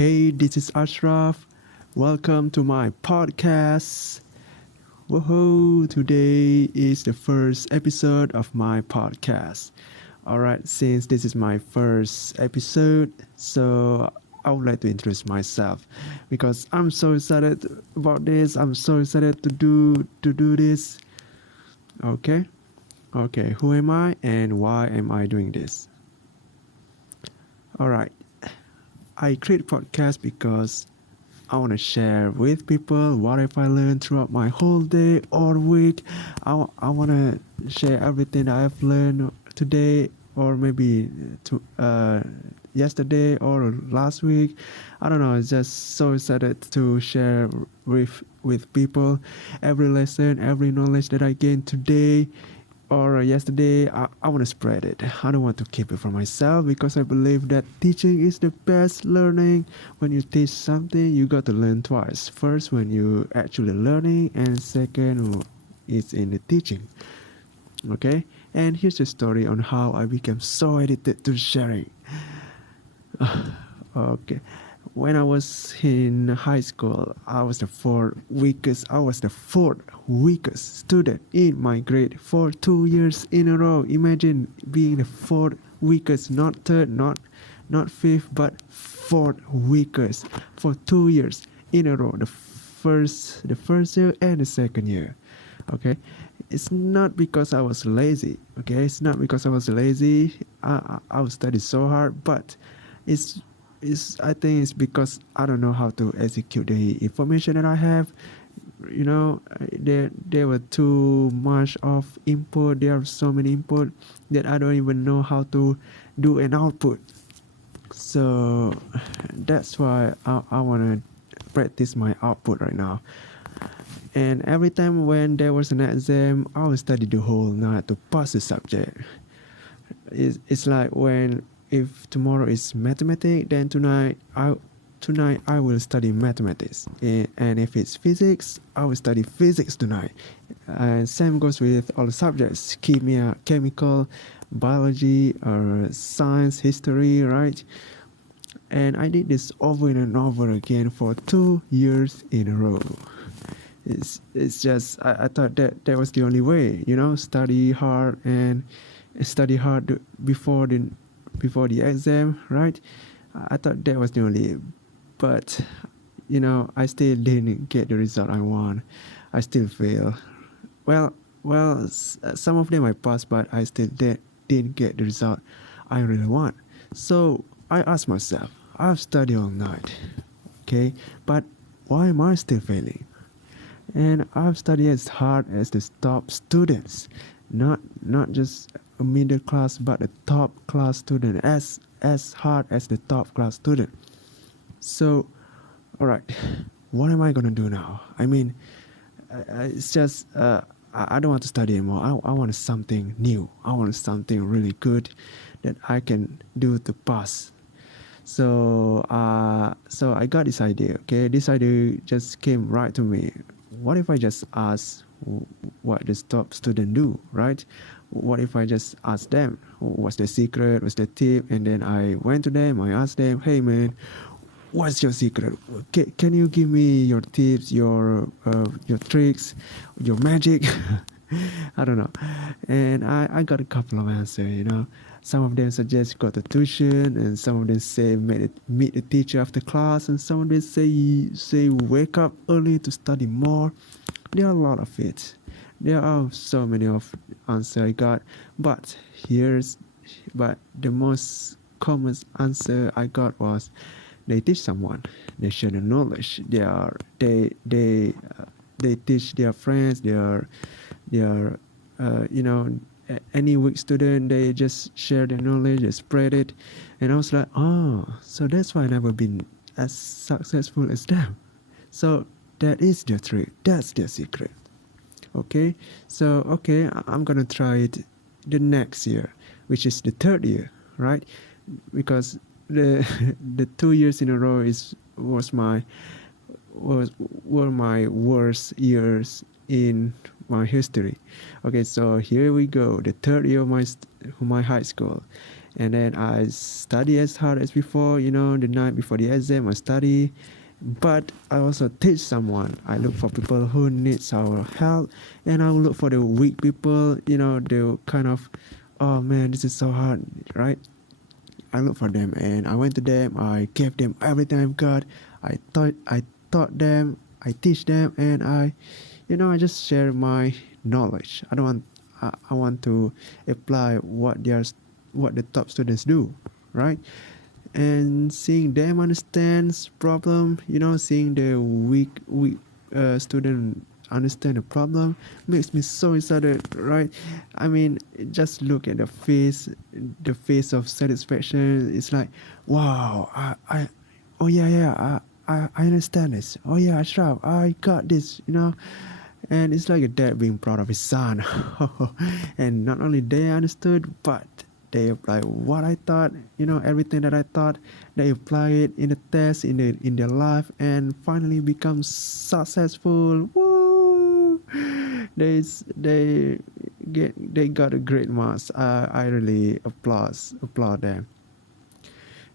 Hey, this is Ashraf. Welcome to my podcast. Woohoo! Today is the first episode of my podcast. Alright, since this is my first episode, so I would like to introduce myself because I'm so excited about this. I'm so excited to do this. Okay? Okay, who am I and why am I doing this? Alright, I create podcast because I want to share with people what if I learned throughout my whole day or week. I want to share everything that I've learned today or maybe yesterday or last week. I don't know. It's just so excited to share with people every lesson, every knowledge that I gained today or yesterday. I want to spread it. I don't want to keep it for myself because I believe that teaching is the best learning. When you teach something, you got to learn twice. First, when you actually learning, and second, it's in the teaching. Okay, and here's the story on how I became so addicted to sharing. Okay. When I was in high school, I was the fourth weakest student in my grade for 2 years in a row. Imagine being the fourth weakest, not third, not fifth, but fourth weakest for 2 years in a row. The first year and the second year. Okay, it's not because I was lazy. Okay, it's not because I was lazy. I would study so hard, but it's I think it's because I don't know how to execute the information that I have. There were too much of input. There are so many input that I don't even know how to do an output. So that's why I want to practice my output right now. And every time when there was an exam, I would study the whole night to pass the subject. It's like when if tomorrow is mathematics, then tonight I will study mathematics. And if it's physics, I will study physics tonight. And same goes with all the subjects: chemical, biology, or science, history, right? And I did this over and over again for 2 years in a row. It's just I thought that was the only way, study hard before the exam, right? I thought that was the only, but I still didn't get the result I want. I still fail. Well, some of them I passed, but I still didn't get the result I really want. So I asked myself, I've studied all night, okay, but why am I still failing? And I've studied as hard as the top students, not just a middle class, but a top class student, as hard as the top class student. So, all right, what am I gonna do now? I mean, it's just I don't want to study anymore. I want something new. I want something really good that I can do to pass. So I got this idea. Okay, this idea just came right to me. What if I just ask what the top student do, right? What if I just ask them what's the secret, what's the tip, and then I went to them, I asked them, hey man, what's your secret? Can you give me your tips, your tricks, your magic? I don't know. And I got a couple of answers. Some of them suggest go to tuition, and some of them say meet the teacher after class, and some of them say wake up early to study more. There are a lot of it. There are so many of answer I got, but here's but the most common answer I got was they teach someone, they share the knowledge. They teach their friends, their any weak student. They just share their knowledge, they spread it. And I was like, oh, so that's why I never been as successful as them. So that is their trick, that's their secret. Okay, so I'm gonna try it the next year, which is the third year, right? Because the the 2 years in a row is was my was were my worst years in my history. Okay, so here we go, the third year of my high school. And then I study as hard as before, the night before the exam I study. But I also teach someone. I look for people who needs our help, and I will look for the weak people, the kind of, oh man, this is so hard, right? I look for them and I went to them. I gave them everything I've got. I taught them. I teach them, and I just share my knowledge. I don't want. I want to apply what the top students do, right? And seeing them understands problem, seeing the weak student understand the problem makes me so excited, right? I mean, just look at the face of satisfaction. It's like, wow, oh yeah, I understand this. Oh yeah, Ashraf, I got this, and it's like a dad being proud of his son. And not only they understood, but they apply what I thought, everything that I thought. They apply it in the test, in their life, and finally become successful. Woo! They they got a great marks. I really applaud them.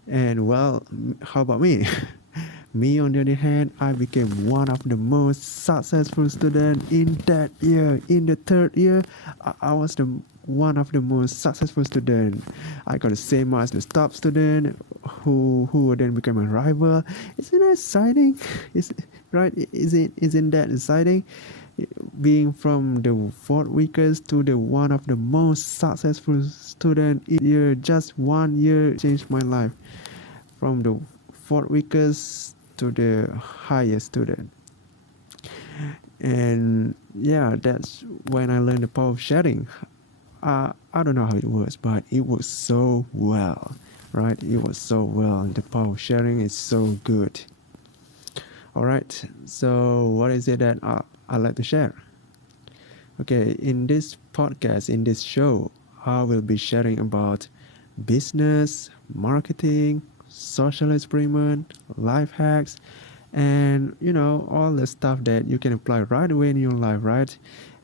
And well, how about me? Me, on the other hand, I became one of the most successful students in that year. In the third year, I was the one of the most successful student. I got the same marks as the top student, who then became a rival. Isn't that exciting? Is right? Isn't that exciting? Being from the fourth weakest to the one of the most successful student in year, just 1 year changed my life from the fourth weakest to the highest student. And yeah, that's when I learned the power of sharing. I don't know how it works, but it works so well, right? It works so well. The power of sharing is so good. All right, so what is it that I like to share? Okay, in this podcast, in this show, I will be sharing about business, marketing, social experiment, life hacks, and all the stuff that you can apply right away in your life, right?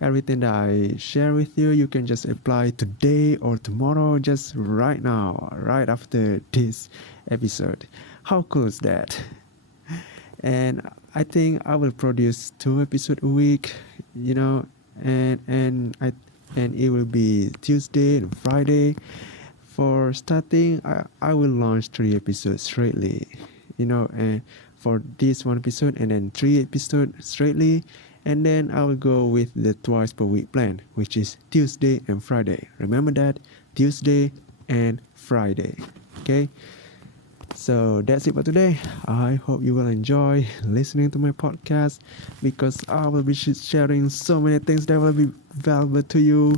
Everything that I share with you, you can just apply today or tomorrow, just right now, right after this episode. How cool is that? And I think I will produce 2 episodes a week, you know, and it will be Tuesday and Friday. For starting, I will launch 3 episodes straightly, and for this 1 episode and then 3 episodes straightly, and then I will go with the twice per week plan, which is Tuesday and Friday. Remember that, Tuesday and Friday. Okay. So that's it for today. I hope you will enjoy listening to my podcast, because I will be sharing so many things that will be valuable to you.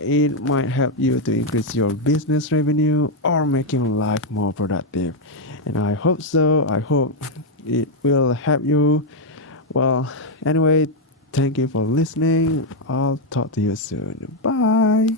It might help you to increase your business revenue or making life more productive. And I hope so. I hope it will help you. Well, anyway, thank you for listening. I'll talk to you soon. Bye.